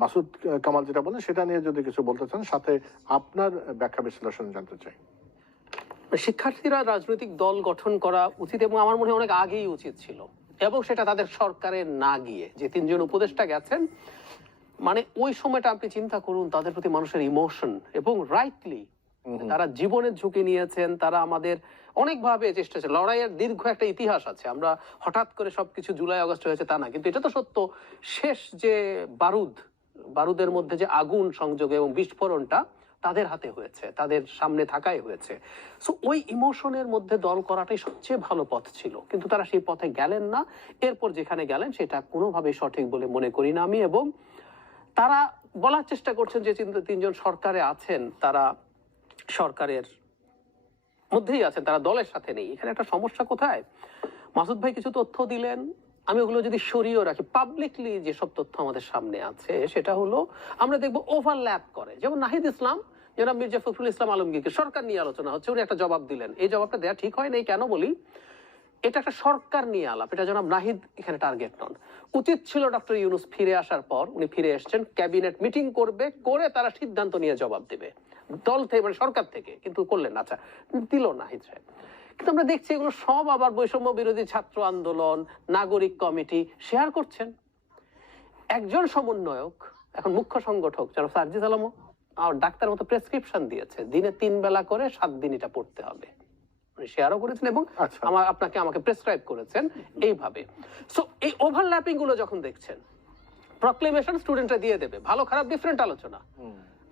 মাসুদ কামাল যেটা বলেন সেটা নিয়ে যদি কিছু বলতে চান সাথে আপনার ব্যাখ্যা বিশ্লেষণ জানতে চাই। শিক্ষার্থীরা রাজনৈতিক দল গঠন করা উচিত এবং আমার মনে হয় অনেক আগেই উচিত ছিল। এবং সেটা তাদের সরকারে না গিয়ে যে তিনজন উপদেষ্টা গেছেন মানে ওই সময়টা আপনি চিন্তা করুন তাদের প্রতি মানুষের ইমোশন এবং রাইটলি তারা জীবনের ঝুঁকি নিয়েছেন তারা আমাদের অনেকভাবে চেষ্টা আছে লড়াইয়ের দীর্ঘ একটা ইতিহাস আছে আমরা হঠাৎ করে সবকিছু জুলাই আগস্ট হয়েছে তা না কিন্তু এটা তো সত্য। শেষ যে বারুদ বারুদের মধ্যে যে আগুন সংযোগ এবং বিস্ফোরণটা তাদের হাতে হয়েছে, তাদের সামনে থাকাই হয়েছে। সো ওই ইমোশনের মধ্যে দল করাটাই সবচেয়ে ভালো পথ ছিল। কিন্তু তারা সেই পথে গেলেন না। এরপর যেখানে গেলেন, সেটা কোনোভাবেই সঠিক বলে মনে করি না আমি এবং তারা বলার চেষ্টা করছেন যে তিন- তিনজন সরকারে আছেন, তারা সরকারের মধ্যেই আছেন, তারা দলের সাথে নেই। এখানে একটা সমস্যা কোথায়? মাসুদ ভাই কিছু তথ্য দিলেন? আমি ওগুলো যদি সরিয়েও রাখি পাবলিকলি যেসব তথ্য আমাদের সামনে আছে, সেটা হলো আমরা দেখব ওভারল্যাপ করে। যেমন নাহিদ ইসলাম, জনাব মির্জা ফখরুল ইসলাম আলমগীরকে সরকার নিয়ে আলোচনা হচ্ছে, উনি একটা জবাব দিলেন। এই জবাবটা দেওয়া ঠিক হয় নাই, কেন বলি? এটা একটা সরকার নিয়ে আলাপ। এটা জনাব নাহিদ এখানে টার্গেট নন। উচিত ছিল ডক্টর ইউনুস ফিরে আসার পর উনি ফিরে এসেছেন, ক্যাবিনেট মিটিং করবে, করে তারা সিদ্ধান্ত নিয়ে জবাব দেবে। দল থেকে মানে সরকার থেকে, কিন্তু করলেন আচ্ছা দিল নাহিদ সাহেব। কিন্তু আমরা দেখছি? এগুলো সব আবার বৈষম্য বিরোধী ছাত্র আন্দোলন নাগরিক কমিটি শেয়ার করছেন। একজন সমন্বয়ক এখন মুখ্য সংগঠক যারা সার্জিদ আলম আর ডাক্তার মতো প্রেসক্রিপশন দিয়েছে। দিনে তিন বেলা করে সাত দিন এটা পড়তে হবে। শেয়ারও করেছেন এবং আচ্ছা। আমার আপনাকে আমাকে প্রেসক্রাইব করেছেন এইভাবে। সো এই ওভারল্যাপিংগুলো যখন দেখছেন প্রক্লেমেশন স্টুডেন্টরা দিয়ে দেবে। ভালো খারাপ ডিফারেন্ট আলোচনা।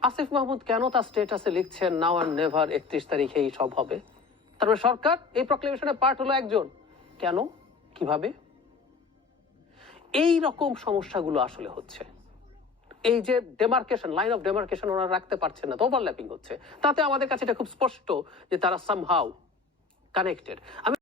আসিফ মাহমুদ কেন তার স্টেটাসে লিখছেন নাও আর নেভার একত্রিশ তারিখেই সব হবে তারপরে সরকার, এই প্রক্লেমেশনের পার্ট হলো একজন। কেন? কীভাবে? এই রকম সমস্যাগুলো আসলে হচ্ছে। এই যে ডেমার্কেশন লাইন অফ ডেমার্কেশন ওনারা রাখতে পারছেন না, তো ওভারল্যাপিং হচ্ছে। তাতে আমাদের কাছে এটা খুব স্পষ্ট যে তারা সামহাউ কানেক্টেড আমি